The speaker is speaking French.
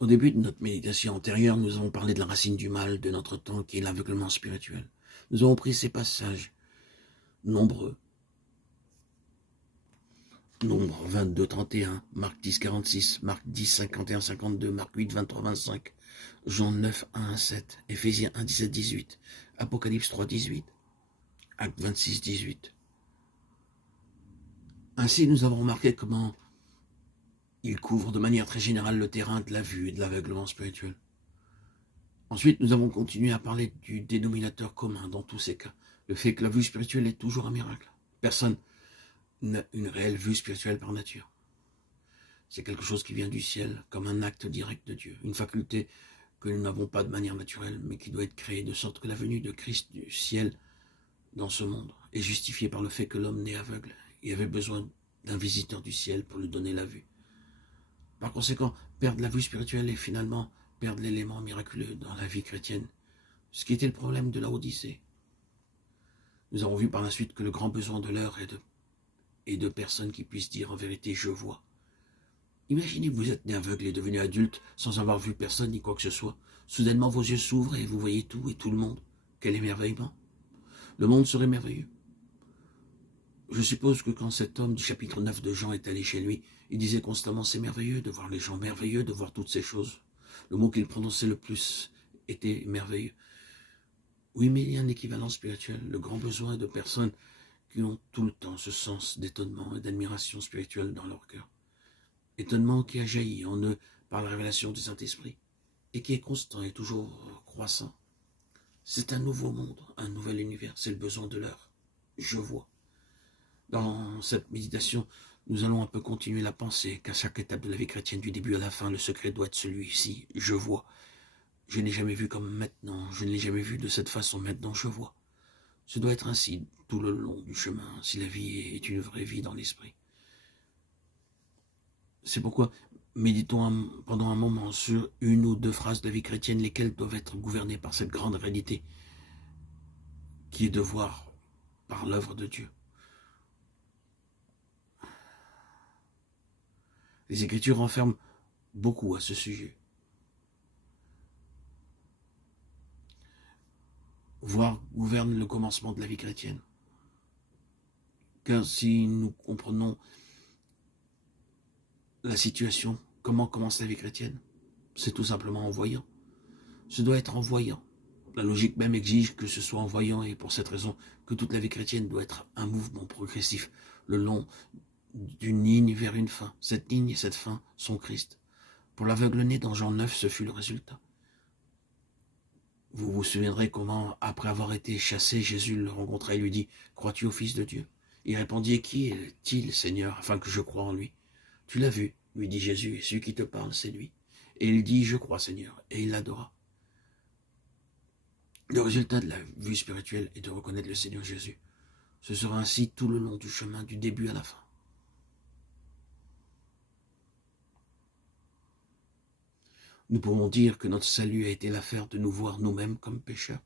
Au début de notre méditation antérieure, nous avons parlé de la racine du mal de notre temps qui est l'aveuglement spirituel. Nous avons pris ces passages nombreux. Nombre 22, 31, Marc 10, 46, Marc 10, 51, 52, Marc 8, 23, 25, Jean 9, 1, 7, Éphésiens 1, 17, 18, Apocalypse 3, 18, Acte 26, 18. Ainsi, nous avons remarqué comment il couvre de manière très générale le terrain de la vue et de l'aveuglement spirituel. Ensuite, nous avons continué à parler du dénominateur commun dans tous ces cas, le fait que la vue spirituelle est toujours un miracle. Personne n'a une réelle vue spirituelle par nature. C'est quelque chose qui vient du ciel, comme un acte direct de Dieu, une faculté que nous n'avons pas de manière naturelle, mais qui doit être créée de sorte que la venue de Christ du ciel dans ce monde est justifiée par le fait que l'homme naît aveugle et avait besoin d'un visiteur du ciel pour lui donner la vue. Par conséquent, perdre la vue spirituelle et finalement perdre l'élément miraculeux dans la vie chrétienne, ce qui était le problème de la Odyssée. Nous avons vu par la suite que le grand besoin de l'heure est de personnes qui puissent dire en vérité « je vois ». Imaginez que vous êtes né aveugle et devenu adulte sans avoir vu personne ni quoi que ce soit. Soudainement vos yeux s'ouvrent et vous voyez tout et tout le monde. Quel émerveillement! Le monde serait merveilleux. Je suppose que quand cet homme du chapitre 9 de Jean est allé chez lui, il disait constamment « c'est merveilleux de voir les gens, merveilleux de voir toutes ces choses ». Le mot qu'il prononçait le plus était « merveilleux ». Oui, mais il y a un équivalent spirituel, le grand besoin de personnes qui ont tout le temps ce sens d'étonnement et d'admiration spirituelle dans leur cœur. Étonnement qui a jailli en eux par la révélation du Saint-Esprit et qui est constant et toujours croissant. C'est un nouveau monde, un nouvel univers, c'est le besoin de l'heure. Je vois. Dans cette méditation, nous allons un peu continuer la pensée qu'à chaque étape de la vie chrétienne, du début à la fin, le secret doit être celui-ci, je vois. Je n'ai jamais vu comme maintenant, je ne l'ai jamais vu de cette façon, maintenant je vois. Ce doit être ainsi tout le long du chemin, si la vie est une vraie vie dans l'esprit. C'est pourquoi méditons pendant un moment sur une ou deux phrases de la vie chrétienne, lesquelles doivent être gouvernées par cette grande réalité qui est de voir par l'œuvre de Dieu. Les Écritures renferment beaucoup à ce sujet. Voir gouverne le commencement de la vie chrétienne. Car si nous comprenons la situation, comment commence la vie chrétienne, c'est tout simplement en voyant. Ce doit être en voyant. La logique même exige que ce soit en voyant, et pour cette raison que toute la vie chrétienne doit être un mouvement progressif, le long d'une ligne vers une fin. Cette ligne et cette fin sont Christ. Pour l'aveugle né dans Jean 9, ce fut le résultat. Vous vous souviendrez comment, après avoir été chassé, Jésus le rencontra et lui dit « Crois-tu au Fils de Dieu ?» Il répondit « Qui est-il, Seigneur, afin que je croie en lui ?» « Tu l'as vu, lui dit Jésus, et celui qui te parle, c'est lui. » Et il dit « Je crois, Seigneur », et il l'adora. Le résultat de la vue spirituelle est de reconnaître le Seigneur Jésus. Ce sera ainsi tout le long du chemin, du début à la fin. Nous pouvons dire que notre salut a été l'affaire de nous voir nous-mêmes comme pécheurs.